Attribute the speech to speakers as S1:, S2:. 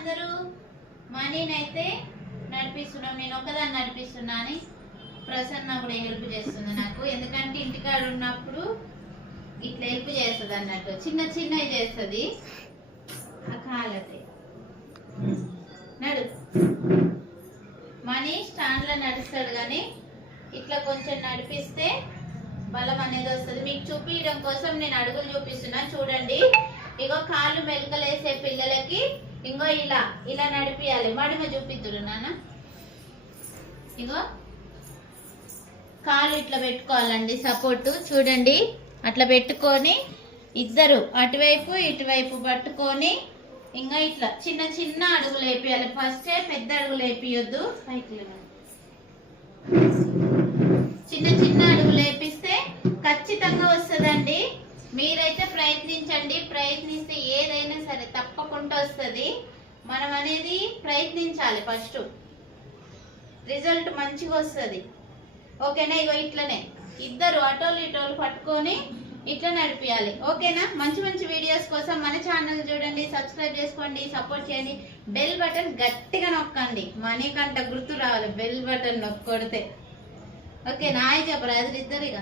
S1: అందరూ మనీనైతే నడిపిస్తున్నాం. నేను ఒకదాన్ని నడిపిస్తున్నా అని ప్రసన్న కూడా హెల్ప్ చేస్తుంది నాకు. ఎందుకంటే ఇంటికాడ ఉన్నప్పుడు ఇట్లా హెల్ప్ చేస్తుంది అన్నట్టు. చిన్న చిన్నవి చేస్తుంది. ఆ కాలతే నడు. మనీ స్టాండ్లో నడుస్తాడు కానీ ఇట్లా కొంచెం నడిపిస్తే బలం అనేది వస్తుంది. మీకు చూపించడం కోసం నేను అడుగులు చూపిస్తున్నా చూడండి. ఇగో కాళ్ళు మెలకలేసే పిల్లలకి ఇంకో ఇలా ఇలా నడిపియాలి. మడిమ చూపిద్దురు నాన్న. ఇగో. కాలు ఇట్లా పెట్టుకోవాలండి సపోర్టు చూడండి అట్లా పెట్టుకొని ఇద్దరు అటువైపు ఇటువైపు పట్టుకొని ఇంకా ఇట్లా చిన్న చిన్న అడుగులు వేపియాలి. ఫస్టే పెద్ద అడుగులు వేపియొద్దు. చిన్న చిన్న అడుగులు వేపిస్తే ఖచ్చితంగా వస్తుందండి. మీరైతే ప్రయత్నించండి ప్రయత్నిస్తే ఏదైనా సరే తప్పకుండా వస్తుంది. మనం అనేది ప్రయత్నించాలి ఫస్ట్. రిజల్ట్ మంచిగా వస్తుంది. ఓకేనా? ఇగో ఇట్లనే. ఇద్దరు అటోలు ఇటోలు పట్టుకొని ఇట్లా నడిపియాలి. ఓకేనా? మంచి మంచి వీడియోస్ కోసం మన ఛానల్ చూడండి సబ్స్క్రైబ్ చేసుకోండి సపోర్ట్ చేయండి. బెల్ బటన్ గట్టిగా నొక్కండి. మనీ కంట గుర్తు రావాలి బెల్ బటన్ నొక్కొడితే. ఓకే నాయ్ చెప్పరా? అది ఇద్దరు ఇక